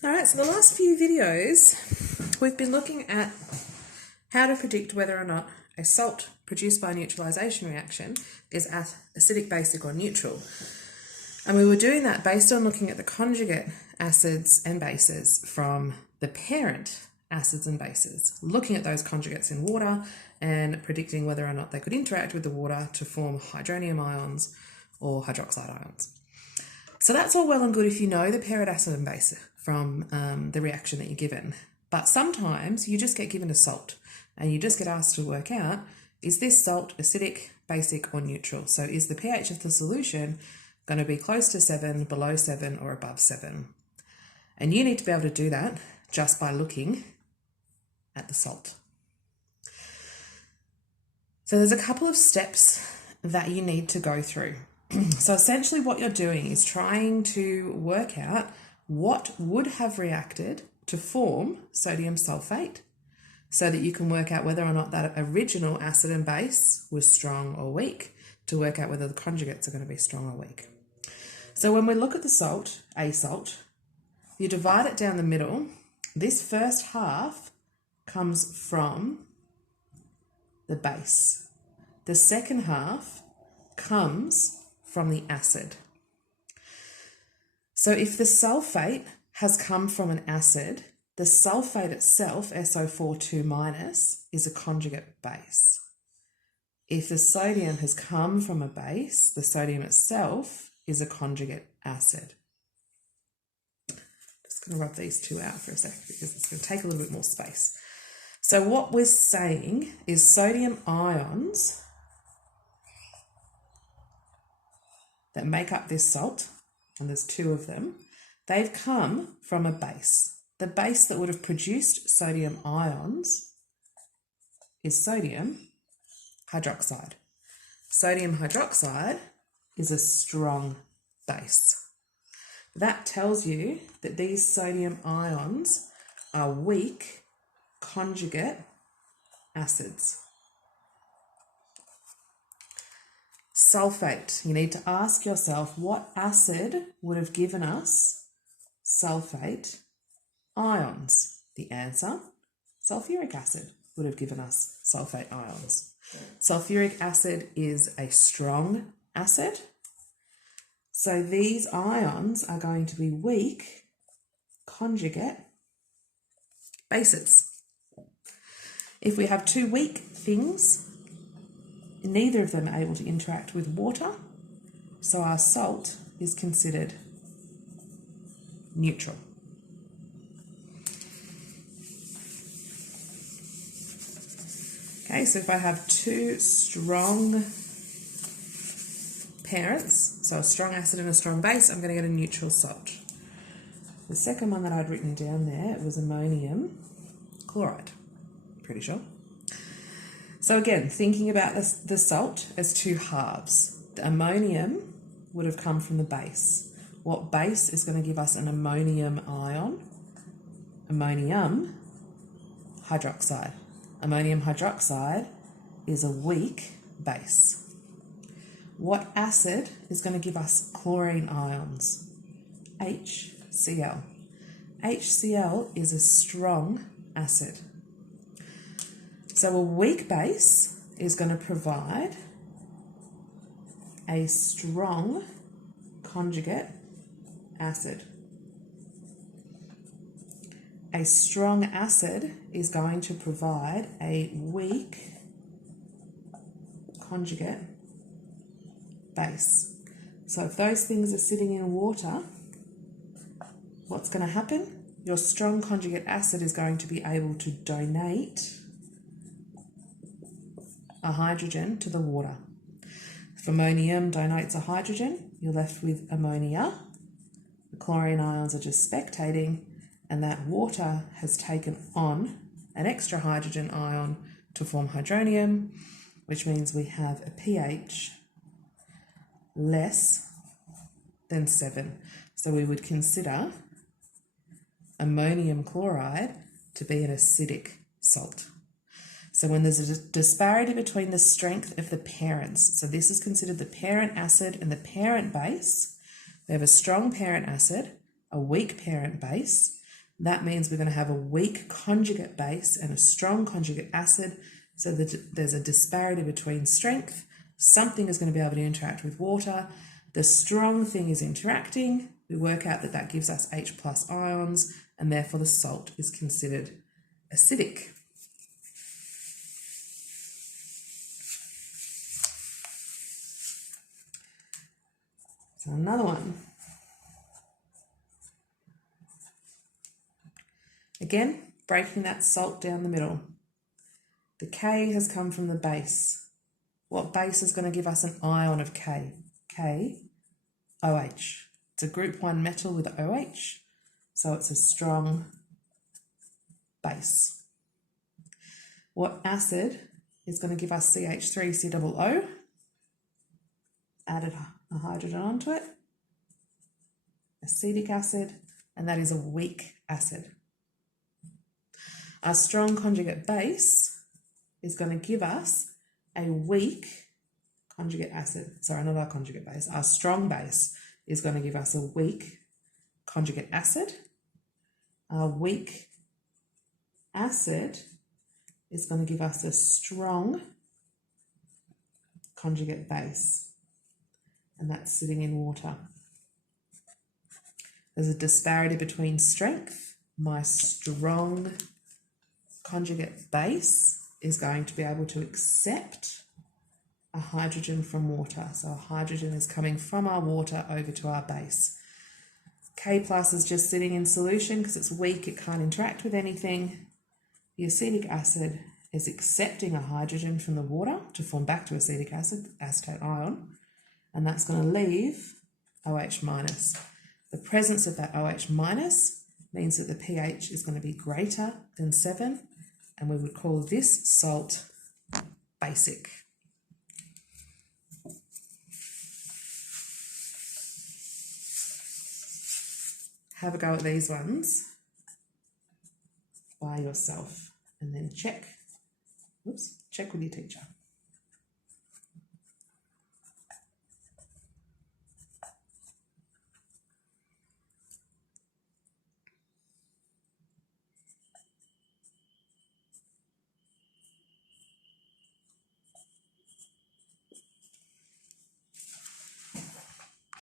All right, so the last few videos, we've been looking at how to predict whether or not a salt produced by a neutralization reaction is acidic, basic, or neutral. And we were doing that based on looking at the conjugate acids and bases from the parent acids and bases, looking at those conjugates in water and predicting whether or not they could interact with the water to form hydronium ions or hydroxide ions. So that's all well and good if you know the parent acid and base from the reaction that you're given. But sometimes you just get given a salt and you just get asked to work out, is this salt acidic, basic, or neutral? So is the pH of the solution going to be close to 7, below 7, or above 7? And you need to be able to do that just by looking at the salt. So there's a couple of steps that you need to go through. So essentially what you're doing is trying to work out what would have reacted to form sodium sulfate so that you can work out whether or not that original acid and base was strong or weak, to work out whether the conjugates are going to be strong or weak. So when we look at the salt, a salt, you divide it down the middle. This first half comes from the base. The second half comes from the acid. So if the sulfate has come from an acid, the sulfate itself, SO4 2-, is a conjugate base. If the sodium has come from a base, the sodium itself is a conjugate acid. Just going to rub these two out for a second because it's going to take a little bit more space. So what we're saying is sodium ions that make up this salt, and there's two of them, they've come from a base. The base that would have produced sodium ions is sodium hydroxide. Sodium hydroxide is a strong base. That tells you that these sodium ions are weak conjugate acids. Sulfate, you need to ask yourself what acid would have given us sulfate ions? The answer, sulfuric acid would have given us sulfate ions. Sulfuric acid is a strong acid, so these ions are going to be weak conjugate bases. If we have two weak things, neither of them are able to interact with water, so our salt is considered neutral. Okay, so if I have two strong parents, so a strong acid and a strong base, I'm going to get a neutral salt. The second one that I'd written down there was ammonium chloride, pretty sure. So again, thinking about the salt as two halves. The ammonium would have come from the base. What base is going to give us an ammonium ion? Ammonium hydroxide. Ammonium hydroxide is a weak base. What acid is going to give us chlorine ions? HCl. HCl is a strong acid. So a weak base is going to provide a strong conjugate acid. A strong acid is going to provide a weak conjugate base. So if those things are sitting in water, what's going to happen? Your strong conjugate acid is going to be able to donate a hydrogen to the water. If ammonium donates a hydrogen, you're left with ammonia. The chlorine ions are just spectating, and that water has taken on an extra hydrogen ion to form hydronium, which means we have a pH less than 7. So we would consider ammonium chloride to be an acidic salt. So when there's a disparity between the strength of the parents, so this is considered the parent acid and the parent base, we have a strong parent acid, a weak parent base. That means we're going to have a weak conjugate base and a strong conjugate acid, so that there's a disparity between strength. Something is going to be able to interact with water. The strong thing is interacting. We work out that that gives us H+ ions, and therefore the salt is considered acidic. So another one. Again, breaking that salt down the middle. The K has come from the base. What base is going to give us an ion of K? K, OH. It's a group 1 metal with OH, so it's a strong base. What acid is going to give us CH3COO? Added a hydrogen onto it. Acetic acid, and that is a weak acid. Our strong conjugate base is going to give us a weak conjugate acid. Sorry, not our conjugate base. Our strong base is going to give us a weak conjugate acid. Our weak acid is going to give us a strong conjugate base, and that's sitting in water. There's a disparity between strength. My strong conjugate base is going to be able to accept a hydrogen from water. So a hydrogen is coming from our water over to our base. K+ is just sitting in solution because it's weak, it can't interact with anything. The acetic acid is accepting a hydrogen from the water to form back to acetic acid, acetate ion, and that's going to leave OH-. The presence of that OH- means that the pH is going to be greater than 7, and we would call this salt basic. Have a go at these ones by yourself and then check with your teacher.